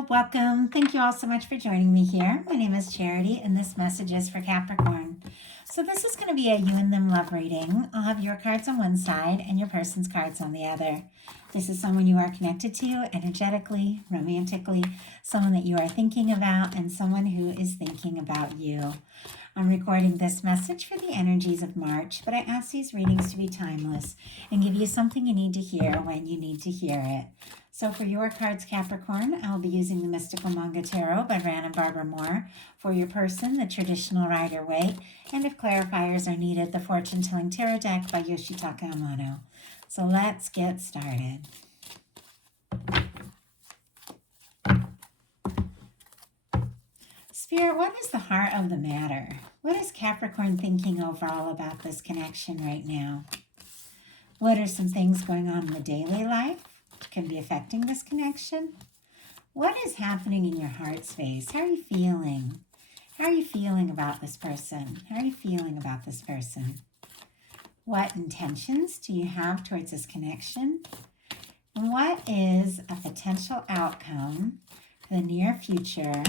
Hello, welcome. Thank you all so much for joining me here. My name is Charity, and this message is for Capricorn. So this is going to be a you and them love reading. I'll have your cards on one side and your person's cards on the other. This is someone you are connected to energetically, romantically, someone that you are thinking about, and someone who is thinking about you. I'm recording this message for the energies of March, but I ask these readings to be timeless and give you something you need to hear when you need to hear it. So for your cards, Capricorn, I'll be using the Mystical Manga Tarot by Ran and Barbara Moore. For your person, the Traditional Rider-Waite. And if clarifiers are needed, the Fortune Telling Tarot deck by Yoshitaka Amano. So let's get started. Spirit, what is the heart of the matter? What is Capricorn thinking overall about this connection right now? What are some things going on in the daily life that can be affecting this connection? What is happening in your heart space? How are you feeling? How are you feeling about this person? How are you feeling about this person? What intentions do you have towards this connection? And what is a potential outcome for the near future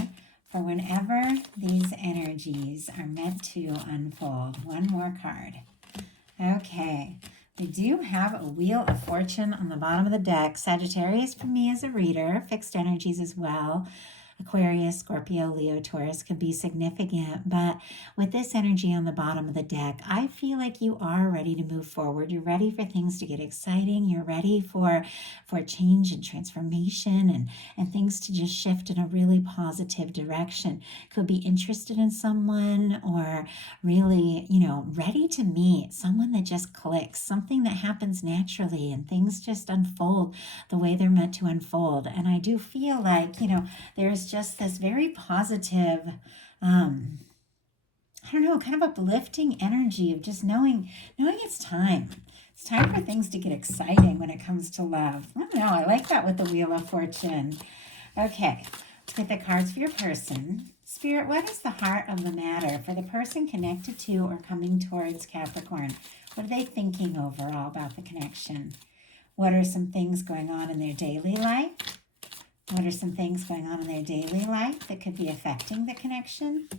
for whenever these energies are meant to unfold? One more card. Okay, we do have a Wheel of Fortune on the bottom of the deck. Sagittarius for me as a reader, fixed energies as well. Aquarius, Scorpio, Leo, Taurus could be significant, but with this energy on the bottom of the deck, I feel like you are ready to move forward. You're ready for things to get exciting. You're ready for change and transformation and things to just shift in a really positive direction. Could be interested in someone or really, ready to meet someone that just clicks, something that happens naturally and things just unfold the way they're meant to unfold. And I do feel like, there's just this very positive, kind of uplifting energy of just knowing it's time. It's time for things to get exciting when it comes to love. I don't know, I like that with the Wheel of Fortune. Okay, let's get the cards for your person. Spirit, what is the heart of the matter for the person connected to or coming towards Capricorn? What are they thinking overall about the connection? What are some things going on in their daily life? What are some things going on in their daily life that could be affecting the connection?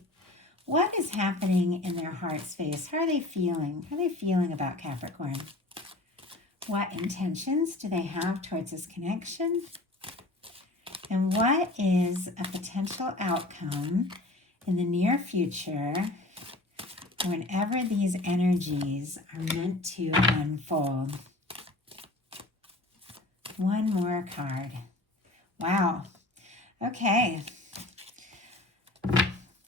What is happening in their heart space? How are they feeling? How are they feeling about Capricorn? What intentions do they have towards this connection? And what is a potential outcome in the near future whenever these energies are meant to unfold? One more card. Wow. Okay.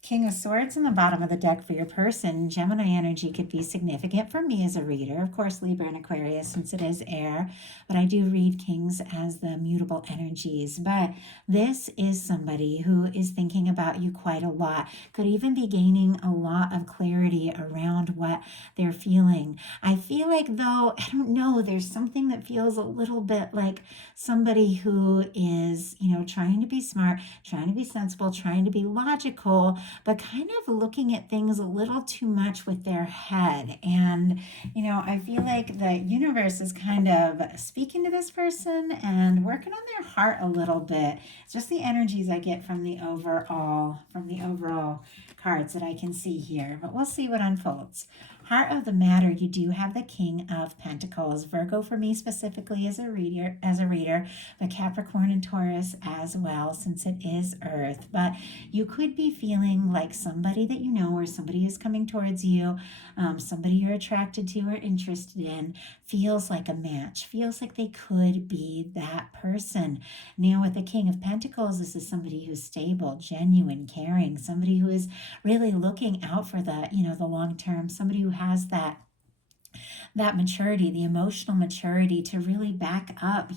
King of Swords in the bottom of the deck for your person. Gemini energy could be significant for me as a reader. Of course, Libra and Aquarius, since it is air. But I do read Kings as the mutable energies. But this is somebody who is thinking about you quite a lot. Could even be gaining a lot of clarity around what they're feeling. I feel like, though, I don't know, there's something that feels a little bit like somebody who is, trying to be smart, trying to be sensible, trying to be logical, but kind of looking at things a little too much with their head. And, I feel like the universe is kind of speaking to this person and working on their heart a little bit. It's just the energies I get from the overall cards that I can see here. But we'll see what unfolds. Heart of the matter, you do have the King of Pentacles. Virgo for me specifically as a reader, but Capricorn and Taurus as well, since it is Earth. But you could be feeling like somebody that you know or somebody is coming towards you, somebody you're attracted to or interested in, feels like a match, feels like they could be that person. Now with the King of Pentacles, this is somebody who's stable, genuine, caring, somebody who is really looking out for the long term, somebody who has that maturity, the emotional maturity to really back up,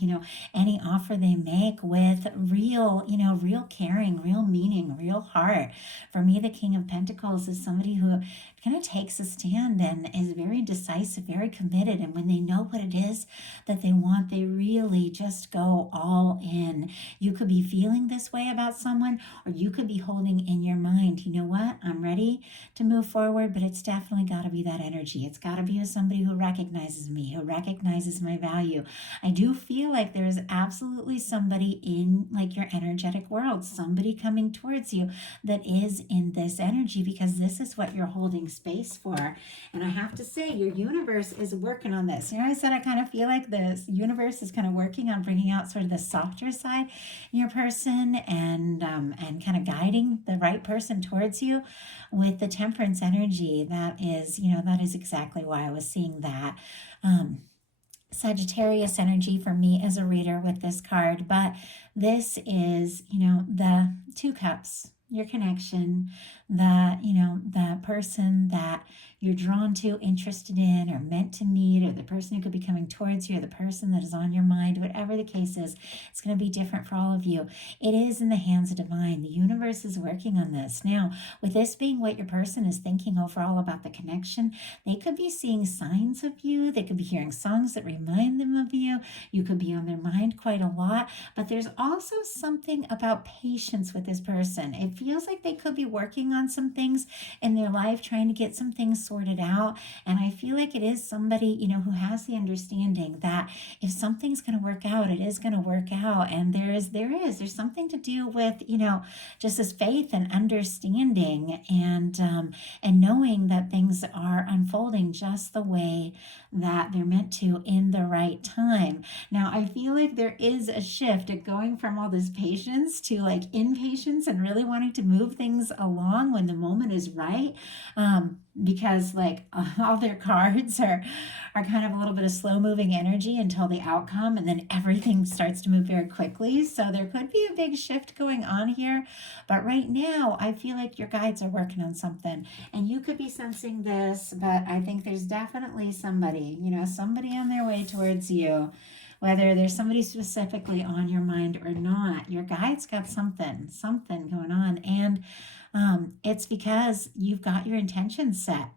any offer they make with real caring, real meaning, real heart. For me, the King of Pentacles is somebody who kind of takes a stand and is very decisive, very committed. And when they know what it is that they want, they really just go all in. You could be feeling this way about someone, or you could be holding in your mind, you know what, I'm ready to move forward, but it's definitely got to be that energy. It's got to be with somebody who recognizes me, who recognizes my value. I do feel like there is absolutely somebody in like your energetic world, somebody coming towards you that is in this energy, because this is what you're holding space for. And I have to say, your universe is working on this. You know, I said I kind of feel like the universe is kind of working on bringing out sort of the softer side in your person, and kind of guiding the right person towards you with the temperance energy. That is, you know, that is exactly why I was seeing that. Sagittarius energy for me as a reader with this card, but this is, you know, the two cups, your connection, the person that you're drawn to, interested in, or meant to meet, or the person who could be coming towards you, or the person that is on your mind. Whatever the case is, it's going to be different for all of you. It is in the hands of divine. The universe is working on this. Now, with this being what your person is thinking overall about the connection, they could be seeing signs of you. They could be hearing songs that remind them of you. You could be on their mind quite a lot. But there's also something about patience with this person. It feels like they could be working on some things in their life, trying to get some things sorted out. And I feel like it is somebody, you know, who has the understanding that if something's going to work out, it is going to work out. And there's something to do with, you know, just this faith and understanding, and knowing that things are unfolding just the way that they're meant to in the right time. Now, I feel like there is a shift at going from all this patience to like impatience and really wanting to move things along when the moment is right. Because like all their cards are kind of a little bit of slow moving energy until the outcome, and then everything starts to move very quickly. So there could be a big shift going on here, but right now I feel like your guides are working on something, and you could be sensing this, but I think there's definitely somebody, you know, somebody on their way towards you. Whether there's somebody specifically on your mind or not, your guide's got something going on. And it's because you've got your intentions set.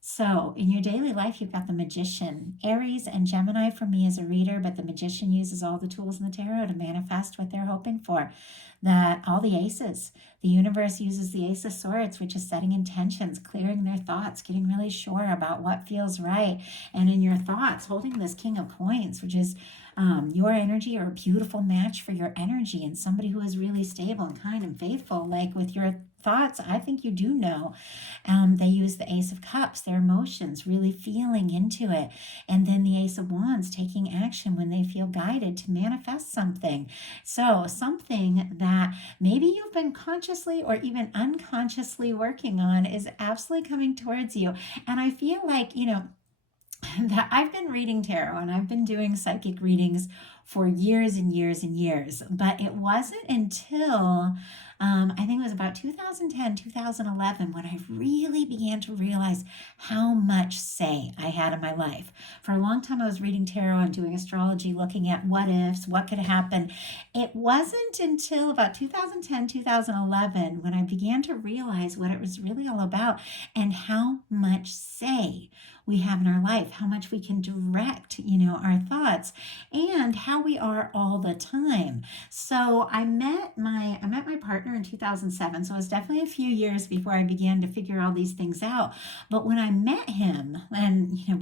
So in your daily life, you've got the Magician, Aries and Gemini for me as a reader, but the Magician uses all the tools in the tarot to manifest what they're hoping for. That all the aces, the universe uses the Ace of Swords, which is setting intentions, clearing their thoughts, getting really sure about what feels right. And in your thoughts, holding this King of Coins, which is your energy, or a beautiful match for your energy, and somebody who is really stable and kind and faithful. Like with your thoughts, I think you do know. They use the Ace of Cups, their emotions, really feeling into it. And then the Ace of Wands, taking action when they feel guided to manifest something. So something that maybe you've been consciously or even unconsciously working on is absolutely coming towards you. And I feel like, you know, that I've been reading tarot and I've been doing psychic readings for years and years and years, but it wasn't until I think it was about 2010, 2011 when I really began to realize how much say I had in my life. For a long time, I was reading tarot and doing astrology, looking at what ifs, what could happen. It wasn't until about 2010, 2011 when I began to realize what it was really all about and how much say we have in our life, how much we can direct, you know, our thoughts, and how we are all the time. So I met my partner in 2007. So it was definitely a few years before I began to figure all these things out. But when I met him, and you know,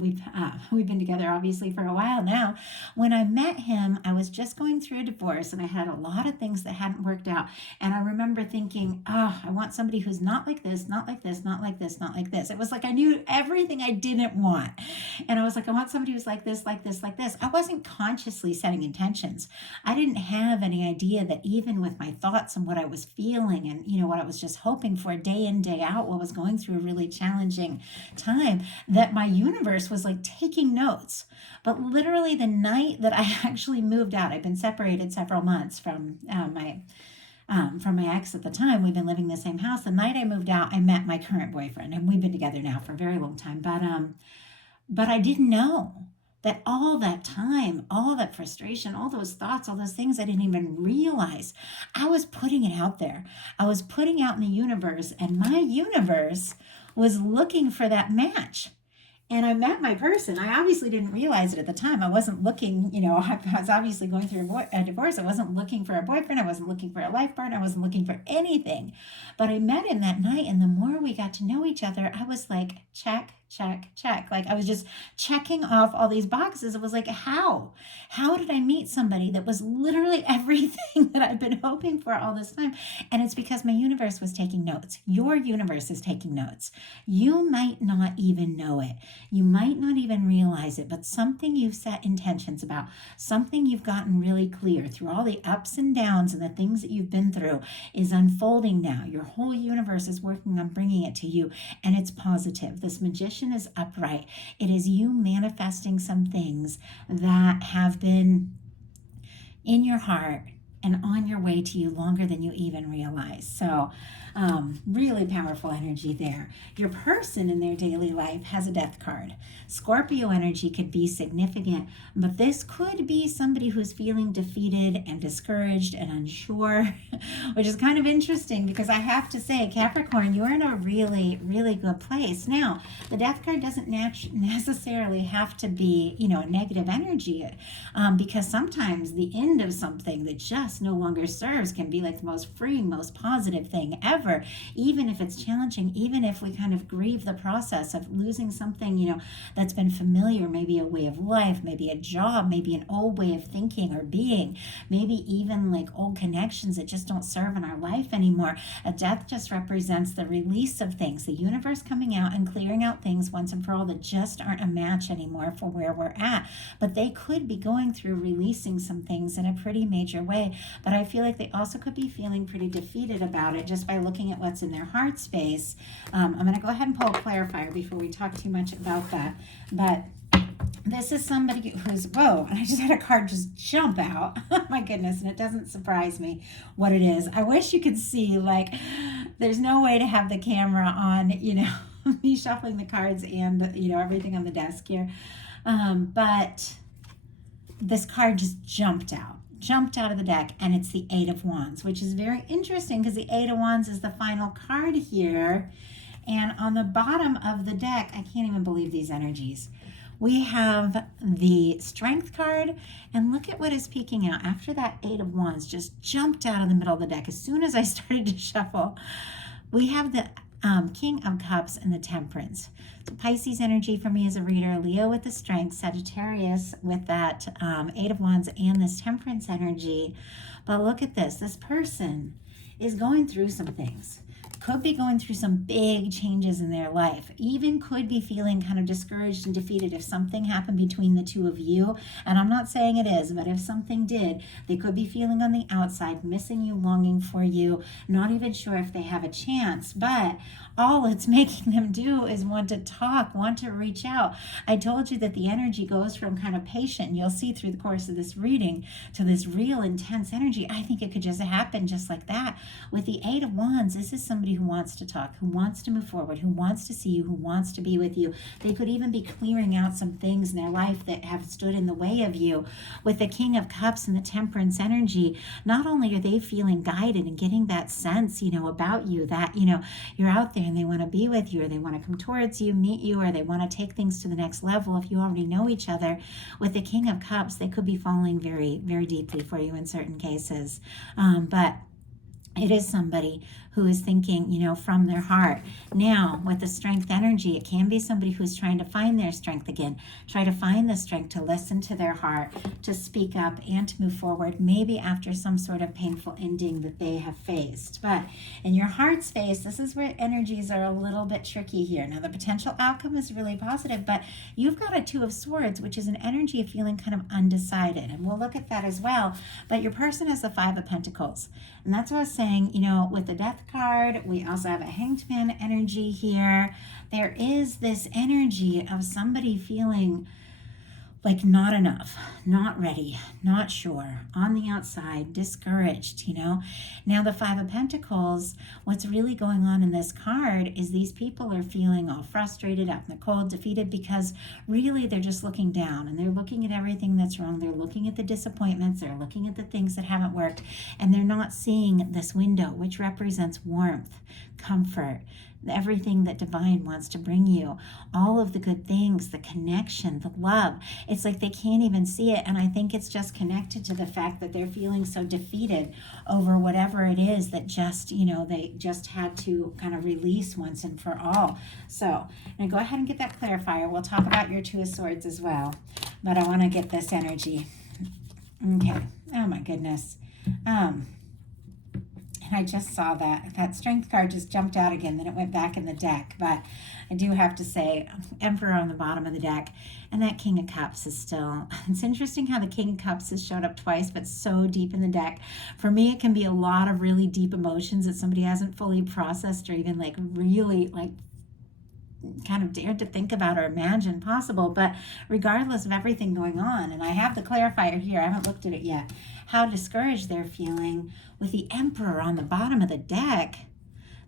we've been together obviously for a while now. When I met him, I was just going through a divorce, and I had a lot of things that hadn't worked out. And I remember thinking, oh, I want somebody who's not like this, not like this, not like this, not like this. It was like I knew everything I didn't want. And I was like, I want somebody who's like this, like this, like this. I wasn't consciously setting intentions. I didn't have any idea that even with my thoughts and what I was feeling and, you know, what I was just hoping for day in, day out, what was going through a really challenging time, that my universe was like taking notes. But literally the night that I actually moved out, I've been separated several months from my ex at the time. We've been living in the same house. The night I moved out, I met my current boyfriend, and we've been together now for a very long time. But I didn't know that all that time, all that frustration, all those thoughts, all those things I didn't even realize, I was putting it out there. I was putting out in the universe, and my universe was looking for that match. And I met my person. I obviously didn't realize it at the time. I wasn't looking, I was obviously going through a divorce. I wasn't looking for a boyfriend. I wasn't looking for a life partner. I wasn't looking for anything. But I met him that night. And the more we got to know each other, I was like, check, check, check. Like I was just checking off all these boxes. It was like, how did I meet somebody that was literally everything that I've been hoping for all this time? And it's because my universe was taking notes. Your universe is taking notes. You might not even know it. You might not even realize it, but something you've set intentions about, something you've gotten really clear through all the ups and downs and the things that you've been through is unfolding now. Your whole universe is working on bringing it to you, and it's positive. This magician is upright. It is you manifesting some things that have been in your heart and on your way to you longer than you even realize. So really powerful energy there. Your person in their daily life has a death card. Scorpio energy could be significant, but this could be somebody who's feeling defeated and discouraged and unsure, which is kind of interesting because I have to say, Capricorn, you're in a really, really good place. Now, the death card doesn't necessarily have to be, a negative energy because sometimes the end of something that just no longer serves can be like the most freeing, most positive thing ever. Even if it's challenging, even if we kind of grieve the process of losing something, that's been familiar, maybe a way of life, maybe a job, maybe an old way of thinking or being, maybe even like old connections that just don't serve in our life anymore. A death just represents the release of things, the universe coming out and clearing out things once and for all that just aren't a match anymore for where we're at. But they could be going through releasing some things in a pretty major way. But I feel like they also could be feeling pretty defeated about it just by looking at what's in their heart space. I'm going to go ahead and pull a clarifier before we talk too much about that. But this is somebody who's, whoa, and I just had a card just jump out. My goodness, and it doesn't surprise me what it is. I wish you could see, like, there's no way to have the camera on, me shuffling the cards and, everything on the desk here. But this card just jumped out of the deck, and it's the Eight of Wands, which is very interesting because the Eight of Wands is the final card here. And on the bottom of the deck, I can't even believe these energies. We have the Strength card, and look at what is peeking out. After that Eight of Wands just jumped out of the middle of the deck, as soon as I started to shuffle, we have the King of Cups and the Temperance. So Pisces energy for me as a reader, Leo with the Strength, Sagittarius with that Eight of Wands and this Temperance energy. But look at this. This person is going through some things. Could be going through some big changes in their life. Even could be feeling kind of discouraged and defeated if something happened between the two of you. And I'm not saying it is, but if something did, they could be feeling on the outside, missing you, longing for you, not even sure if they have a chance. But all it's making them do is want to talk, want to reach out. I told you that the energy goes from kind of patient, and you'll see through the course of this reading, to this real intense energy. I think it could just happen just like that. With the Eight of Wands, this is somebody who wants to talk, who wants to move forward, who wants to see you, who wants to be with you. They could even be clearing out some things in their life that have stood in the way of you. With the King of Cups and the Temperance energy, not only are they feeling guided and getting that sense, about you, that, you're out there and they want to be with you, or they want to come towards you, meet you, or they want to take things to the next level if you already know each other. With the King of Cups, they could be falling very, very deeply for you in certain cases. But it is somebody who is thinking, from their heart. Now, with the Strength energy, it can be somebody who's trying to find their strength again, try to find the strength to listen to their heart, to speak up and to move forward, maybe after some sort of painful ending that they have faced. But in your heart space, this is where energies are a little bit tricky here. Now, the potential outcome is really positive, but you've got a Two of Swords, which is an energy of feeling kind of undecided, and we'll look at that as well. But your person has the Five of Pentacles, and that's what I was saying, with the Death card, we also have a Hanged Man energy here. There is this energy of somebody feeling like not enough, not ready, not sure, on the outside, discouraged, Now the Five of Pentacles, what's really going on in this card is these people are feeling all frustrated, out in the cold, defeated, because really they're just looking down and they're looking at everything that's wrong. They're looking at the disappointments, they're looking at the things that haven't worked, and they're not seeing this window, which represents warmth, comfort, everything that divine wants to bring you, all of the good things, the connection, the love. It's like they can't even see it. And I think it's just connected to the fact that they're feeling so defeated over whatever it is that just, they just had to kind of release once and for all. So now go ahead and get that clarifier. We'll talk about your Two of Swords as well, but I want to get this energy. Okay. Oh my goodness. And I just saw that Strength card just jumped out again, then it went back in the deck. But I do have to say, Emperor on the bottom of the deck, and that King of Cups is still, it's interesting how the King of Cups has showed up twice, but so deep in the deck. For me, it can be a lot of really deep emotions that somebody hasn't fully processed or even really kind of dared to think about or imagine possible. But regardless of everything going on, and I have the clarifier here, I haven't looked at it yet, how discouraged they're feeling with the Emperor on the bottom of the deck.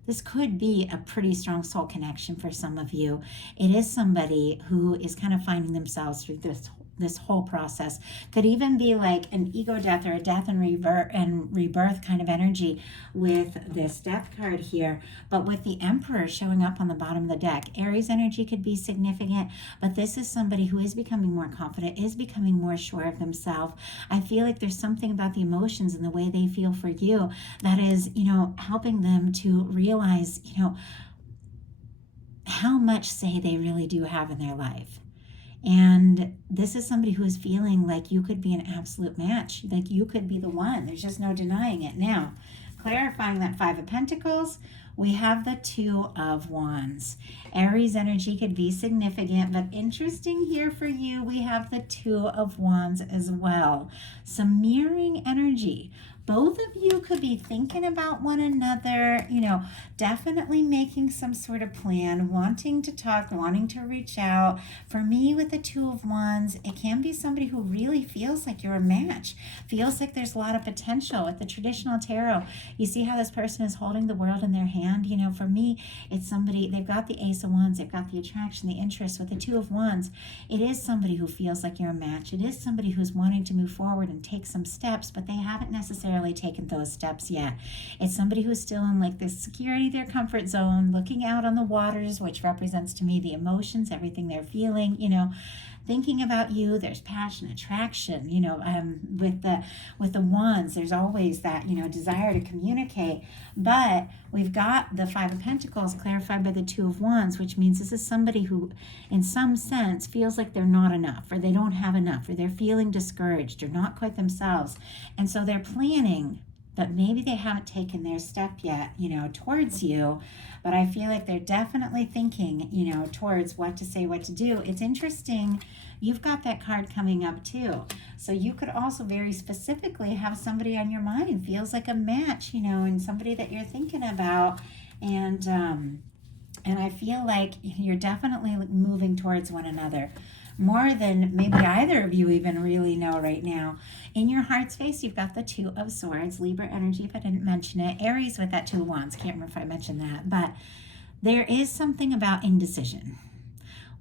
This could be a pretty strong soul connection for some of you. It is somebody who is kind of finding themselves through this whole process. Could even be like an ego death or a death and rebirth kind of energy with this death card here. But with the Emperor showing up on the bottom of the deck, Aries energy could be significant, but this is somebody who is becoming more confident, is becoming more sure of themselves. I feel like there's something about the emotions and the way they feel for you that is, helping them to realize, how much say they really do have in their life. And this is somebody who is feeling like you could be an absolute match, like you could be the one. There's just no denying it. Now, clarifying that Five of Pentacles, we have the Two of Wands. Aries energy could be significant, but interesting here for you, we have the Two of Wands as well. Some mirroring energy. Both of you could be thinking about one another, definitely making some sort of plan, wanting to talk, wanting to reach out. For me, with the Two of Wands, it can be somebody who really feels like you're a match, feels like there's a lot of potential. With the traditional tarot, you see how this person is holding the world in their hand. For me, it's somebody, they've got the Ace of Wands, they've got the attraction, the interest. With the Two of Wands, it is somebody who feels like you're a match. It is somebody who's wanting to move forward and take some steps, but they haven't necessarily taken those steps yet. It's somebody who's still in like this security, their comfort zone, looking out on the waters, which represents to me the emotions, everything they're feeling, thinking about you. There's passion, attraction, with the wands, there's always that, desire to communicate. But we've got the Five of Pentacles clarified by the Two of Wands, which means this is somebody who, in some sense, feels like they're not enough, or they don't have enough, or they're feeling discouraged, or not quite themselves. And so they're planning, but maybe they haven't taken their step yet, towards you. But I feel like they're definitely thinking, towards what to say, what to do. It's interesting. You've got that card coming up too. So you could also very specifically have somebody on your mind, feels like a match, and somebody that you're thinking about. And I feel like you're definitely moving towards one another, more than maybe either of you even really know right now. In your heart space, you've got the Two of Swords, Libra energy, if I didn't mention it. Aries with that Two of Wands, can't remember if I mentioned that. But there is something about indecision.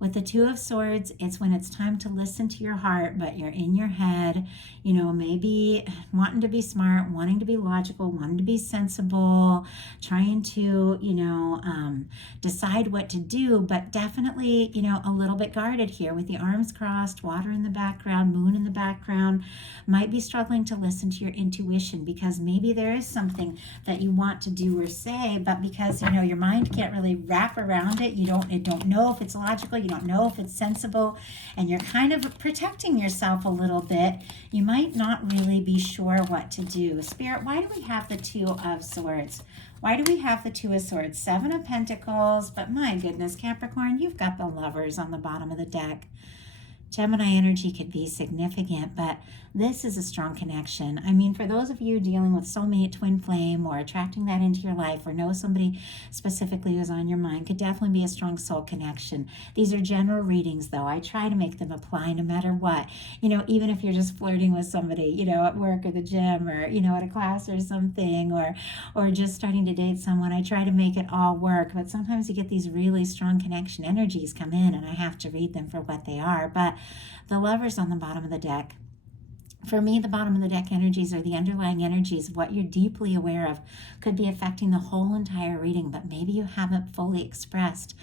With the Two of Swords, it's when it's time to listen to your heart, but you're in your head, maybe wanting to be smart, wanting to be logical, wanting to be sensible, trying to, decide what to do, but definitely, a little bit guarded here with the arms crossed, water in the background, moon in the background. Might be struggling to listen to your intuition because maybe there is something that you want to do or say, but because, your mind can't really wrap around it, you don't know if it's logical, you don't know if it's sensible, and you're kind of protecting yourself a little bit. You might not really be sure what to do. Spirit, why do we have the Two of Swords? Why do we have the Two of Swords? Seven of Pentacles, but my goodness, Capricorn, you've got the Lovers on the bottom of the deck. Gemini energy could be significant, but this is a strong connection. I mean, for those of you dealing with soulmate, twin flame, or attracting that into your life, or know somebody specifically who's on your mind, could definitely be a strong soul connection. These are general readings, though. I try to make them apply no matter what. Even if you're just flirting with somebody, at work or the gym, or, at a class or something, or just starting to date someone, I try to make it all work. But sometimes you get these really strong connection energies come in, and I have to read them for what they are. But the Lovers on the bottom of the deck, For me, the bottom of the deck energies are the underlying energies of what you're deeply aware of. Could be affecting the whole entire reading, but maybe you haven't fully expressed.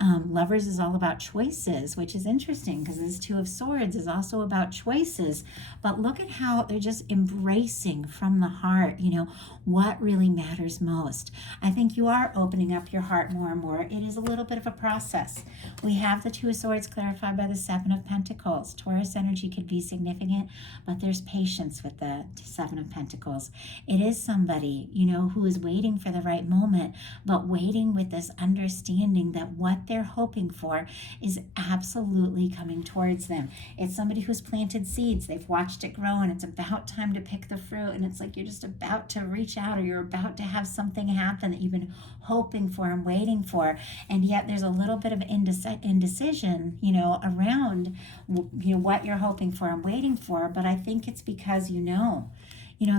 Lovers is all about choices, which is interesting because this Two of Swords is also about choices. But look at how they're just embracing from the heart, what really matters most. I think you are opening up your heart more and more. It is a little bit of a process. We have the Two of Swords clarified by the Seven of Pentacles. Taurus energy could be significant, but there's patience with the Seven of Pentacles. It is somebody, who is waiting for the right moment, but waiting with this understanding that what they're hoping for is absolutely coming towards them. It's somebody who's planted seeds. They've watched it grow, and it's about time to pick the fruit. And it's like you're just about to reach out, or you're about to have something happen that you've been hoping for and waiting for. And yet there's a little bit of indecision, around, what you're hoping for and waiting for. But I think it's because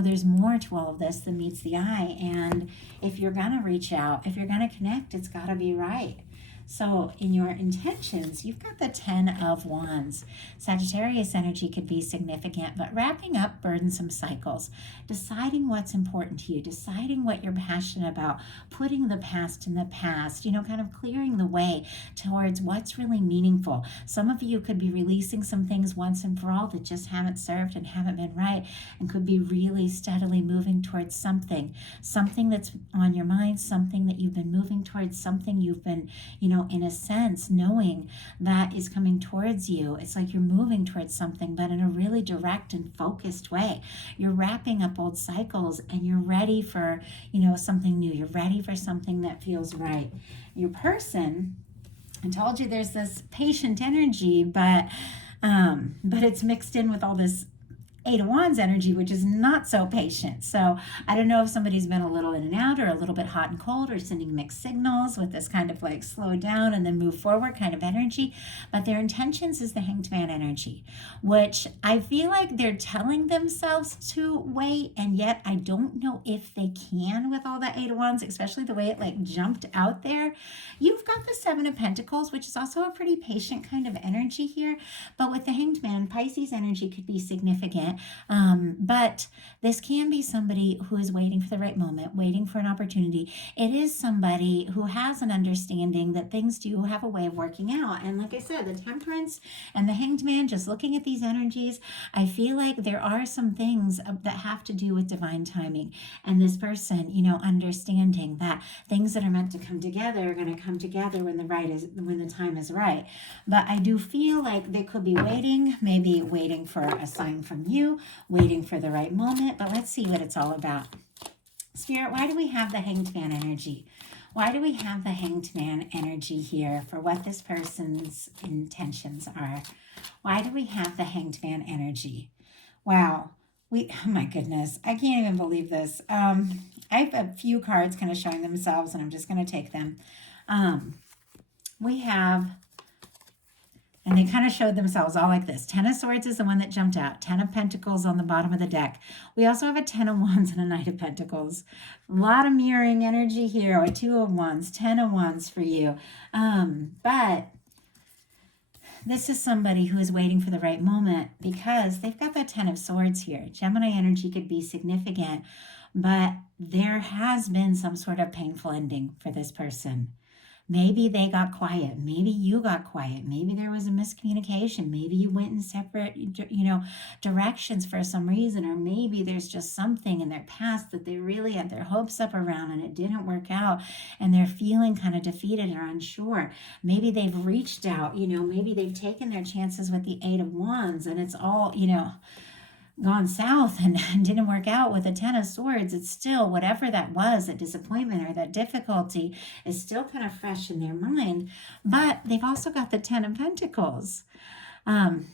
there's more to all of this than meets the eye. And if you're going to reach out, if you're going to connect, it's got to be right. So in your intentions, you've got the 10 of Wands. Sagittarius energy could be significant, but wrapping up burdensome cycles, deciding what's important to you, deciding what you're passionate about, putting the past in the past, kind of clearing the way towards what's really meaningful. Some of you could be releasing some things once and for all that just haven't served and haven't been right, and could be really steadily moving towards something that's on your mind, something that you've been moving towards, something you've been, in a sense, knowing that is coming towards you. It's like you're moving towards something, but in a really direct and focused way. You're wrapping up old cycles, and you're ready for, something new. You're ready for something that feels right. Your person, I told you there's this patient energy, but it's mixed in with all this Eight of Wands energy, which is not so patient. So I don't know if somebody's been a little in and out, or a little bit hot and cold, or sending mixed signals with this kind of like slow down and then move forward kind of energy. But their intentions is the Hanged Man energy, which I feel like they're telling themselves to wait, and yet I don't know if they can with all that Eight of Wands, especially the way it like jumped out there. You've got the Seven of Pentacles, which is also a pretty patient kind of energy here. But with the Hanged Man, Pisces energy could be significant. But this can be somebody who is waiting for the right moment, waiting for an opportunity. It is somebody who has an understanding that things do have a way of working out. And like I said, the Temperance and the Hanged Man, just looking at these energies, I feel like there are some things that have to do with divine timing. And this person, understanding that things that are meant to come together are going to come together when the time is right. But I do feel like they could be waiting, maybe waiting for a sign from you, waiting for the right moment. But let's see what it's all about. Spirit, why do we have the Hanged Man energy? Why do we have the Hanged Man energy here for what this person's intentions are? Why do we have the Hanged Man energy? Wow. Oh my goodness, I can't even believe this. I have a few cards kind of showing themselves, and I'm just going to take them. We have, and they kind of showed themselves all like this. 10 of Swords is the one that jumped out. 10 of Pentacles on the bottom of the deck. We also have a 10 of Wands and a Knight of Pentacles. A lot of mirroring energy here. A 2 of Wands, 10 of Wands for you. But this is somebody who is waiting for the right moment, because they've got that 10 of Swords here. Gemini energy could be significant, but there has been some sort of painful ending for this person. Maybe they got quiet. Maybe you got quiet. Maybe there was a miscommunication. Maybe you went in separate, directions for some reason. Or maybe there's just something in their past that they really had their hopes up around and it didn't work out, and they're feeling kind of defeated or unsure. Maybe they've reached out, maybe they've taken their chances with the 8 of Wands, and it's all, gone south and didn't work out with a 10 of Swords. It's still, whatever that was, that disappointment or that difficulty is still kind of fresh in their mind. But they've also got the 10 of Pentacles. And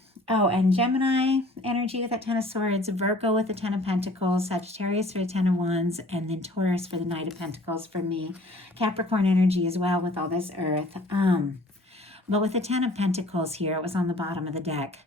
Gemini energy with that 10 of Swords, Virgo with the 10 of Pentacles, Sagittarius for the 10 of Wands, and then Taurus for the Knight of Pentacles for me. Capricorn energy as well with all this Earth. But with the 10 of Pentacles here, it was on the bottom of the deck.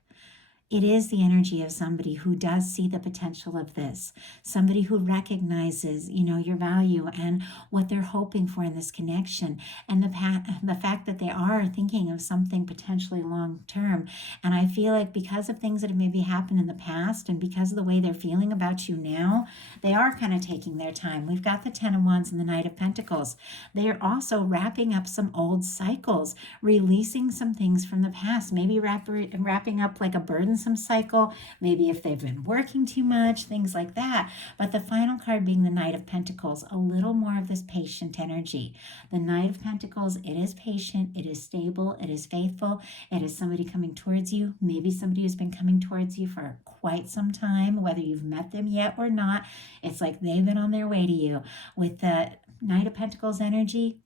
it is the energy of somebody who does see the potential of this, somebody who recognizes, your value and what they're hoping for in this connection, and the fact that they are thinking of something potentially long term. And I feel like because of things that have maybe happened in the past and because of the way they're feeling about you now, they are kind of taking their time. We've got the 10 of Wands and the Knight of Pentacles. They are also wrapping up some old cycles, releasing some things from the past, maybe wrapping up like a burdensome cycle, maybe if they've been working too much, things like that. But the final card being the Knight of Pentacles, a little more of this patient energy. The Knight of Pentacles, it is patient, it is stable, it is faithful, it is somebody coming towards you, maybe somebody who's been coming towards you for quite some time, whether you've met them yet or not. It's like they've been on their way to you. With the Knight of Pentacles energy,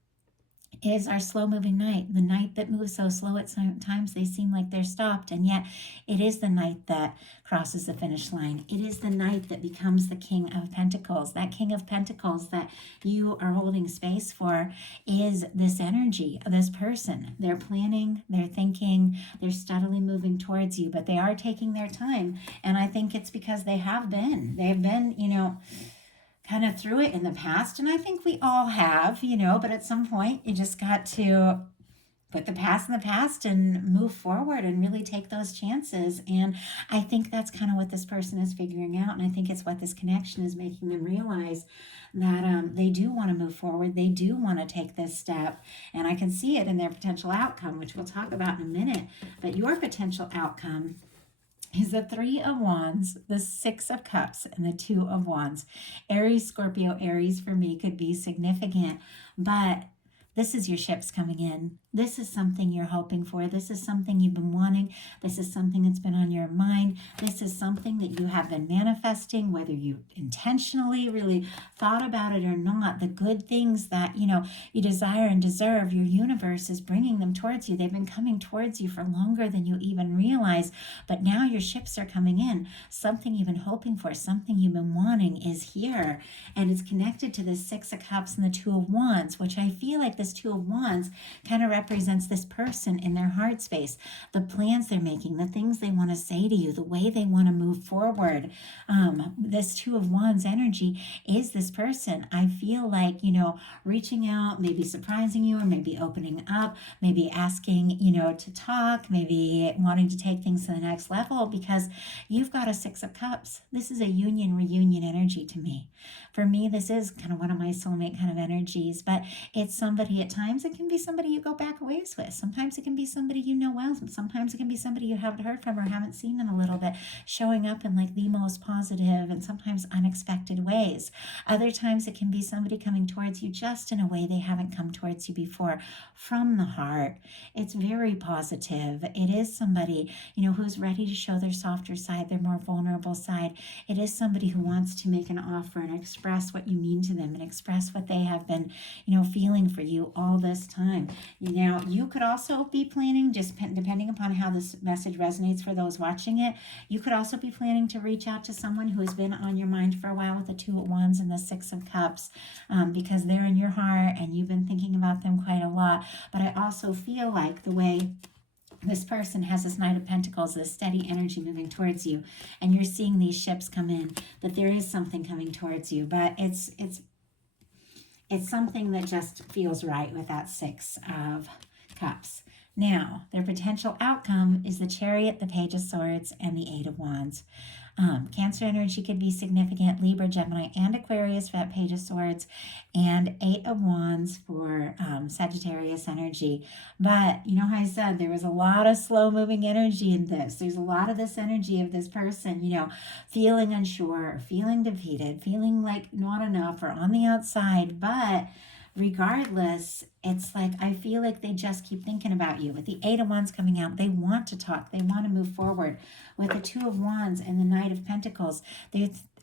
is our slow-moving knight, the knight that moves so slow at times they seem like they're stopped, and yet it is the knight that crosses the finish line. It is the knight that becomes the King of Pentacles. That King of Pentacles that you are holding space for is this energy of this person. They're planning, they're thinking, they're steadily moving towards you, but they are taking their time, and I think it's because they've been, kind of through it in the past, and I think we all have, but at some point you just got to put the past in the past and move forward and really take those chances. And I think that's kind of what this person is figuring out, and I think it's what this connection is making them realize, that they do want to move forward, they do want to take this step, and I can see it in their potential outcome, which we'll talk about in a minute. But your potential outcome is the Three of Wands, the Six of Cups, and the Two of Wands. Aries, Scorpio, Aries for me could be significant, but this is your ships coming in. This is something you're hoping for. This is something you've been wanting. This is something that's been on your mind. This is something that you have been manifesting, whether you intentionally really thought about it or not. The good things that, you desire and deserve, your universe is bringing them towards you. They've been coming towards you for longer than you even realize, but now your ships are coming in. Something you've been hoping for, something you've been wanting is here, and it's connected to the Six of Cups and the Two of Wands, which I feel like this Two of Wands kind of represents this person in their heart space, the plans they're making, the things they want to say to you, the way they want to move forward. This Two of Wands energy is this person. I feel like, reaching out, maybe surprising you, or maybe opening up, maybe asking, to talk, maybe wanting to take things to the next level, because you've got a Six of Cups. This is a reunion energy to me. For me, this is kind of one of my soulmate kind of energies, but it's somebody, at times it can be somebody you go back a ways with. Sometimes it can be somebody you know well. Sometimes it can be somebody you haven't heard from or haven't seen in a little bit, showing up in like the most positive and sometimes unexpected ways. Other times it can be somebody coming towards you just in a way they haven't come towards you before, from the heart. It's very positive. It is somebody, who's ready to show their softer side, their more vulnerable side. It is somebody who wants to make an offer and express what you mean to them and express what they have been, feeling for you all this time. You could also be planning, just depending upon how this message resonates for those watching it, you could also be planning to reach out to someone who has been on your mind for a while with the Two of Wands and the Six of Cups, because they're in your heart and you've been thinking about them quite a lot. But I also feel like the way this person has this Knight of Pentacles, this steady energy moving towards you, and you're seeing these ships come in, that there is something coming towards you, but it's something that just feels right with that Six of Cups. Now, their potential outcome is the Chariot, the Page of Swords, and the Eight of Wands. Cancer energy could be significant. Libra, Gemini, and Aquarius for that Page of Swords, and Eight of Wands for Sagittarius energy. But how I said there was a lot of slow-moving energy in this. There's a lot of this energy of this person, feeling unsure, feeling defeated, feeling like not enough or on the outside. But regardless, it's like I feel like they just keep thinking about you. With the Eight of Wands coming out, they want to talk. They want to move forward. With the Two of Wands and the Knight of Pentacles,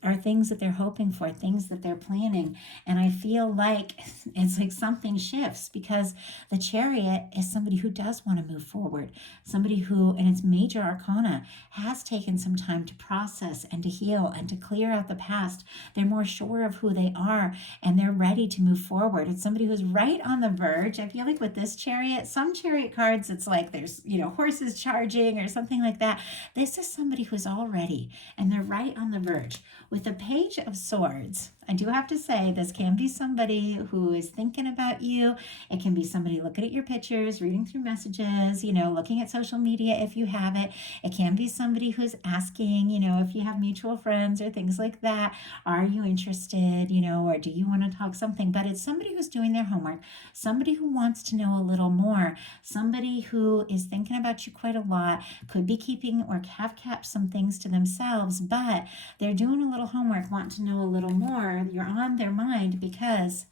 are things that they're hoping for, things that they're planning. And I feel like it's like something shifts, because the Chariot is somebody who does want to move forward, somebody who, in its major arcana, has taken some time to process and to heal and to clear out the past. They're more sure of who they are, and they're ready to move forward. It's somebody who's right on the verge. I feel like with this Chariot, some Chariot cards, it's like there's, horses charging or something like that. This is somebody who's all ready, and they're right on the verge. With the Page of Swords, I do have to say this can be somebody who is thinking about you. It can be somebody looking at your pictures, reading through messages, looking at social media if you have it. It can be somebody who's asking, if you have mutual friends or things like that, are you interested, or do you want to talk something? But it's somebody who's doing their homework, somebody who wants to know a little more, somebody who is thinking about you quite a lot, could be keeping or have kept some things to themselves, but they're doing a little homework, want to know a little more. You're on their mind because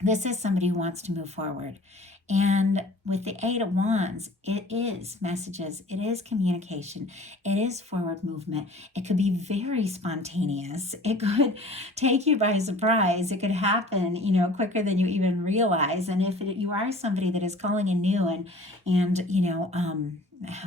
this is somebody who wants to move forward. And with the Eight of Wands, it is messages, it is communication, it is forward movement. It could be very spontaneous. It could take you by surprise. It could happen, quicker than you even realize. And if you are somebody that is calling in new and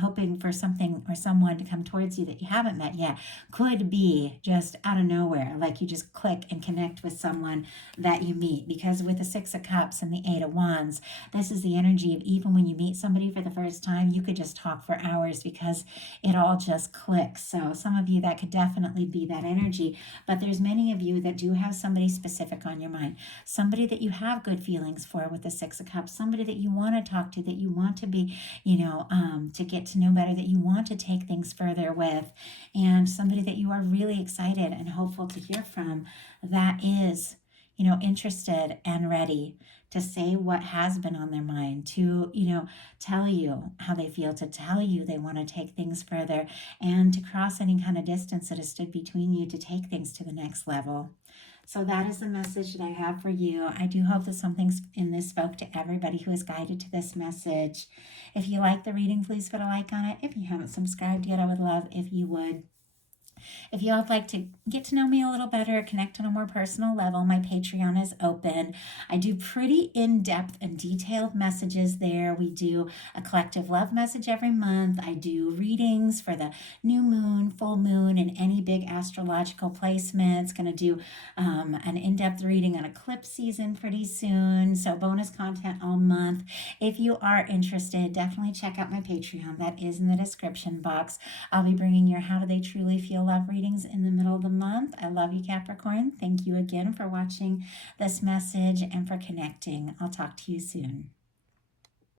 hoping for something or someone to come towards you that you haven't met yet, could be just out of nowhere, like you just click and connect with someone that you meet. Because with the Six of Cups and the Eight of Wands, this is the energy of even when you meet somebody for the first time, you could just talk for hours because it all just clicks. So some of you, that could definitely be that energy, but there's many of you that do have somebody specific on your mind, somebody that you have good feelings for with the Six of Cups, somebody that you want to talk to, that you want to be, to get to know better, that you want to take things further with, and somebody that you are really excited and hopeful to hear from, that is, interested and ready to say what has been on their mind, to, tell you how they feel, to tell you they want to take things further, and to cross any kind of distance that has stood between you to take things to the next level. So that is the message that I have for you. I do hope that something in this spoke to everybody who is guided to this message. If you like the reading, please put a like on it. If you haven't subscribed yet, I would love if you would. If you would like to get to know me a little better, connect on a more personal level, my Patreon is open. I do pretty in-depth and detailed messages there. We do a collective love message every month. I do readings for the new moon, full moon, and any big astrological placements. Going to do an in-depth reading on eclipse season pretty soon. So bonus content all month. If you are interested, definitely check out my Patreon. That is in the description box. I'll be bringing your How Do They Truly Feel love readings in the middle of the month. I love you, Capricorn. Thank you again for watching this message and for connecting. I'll talk to you soon.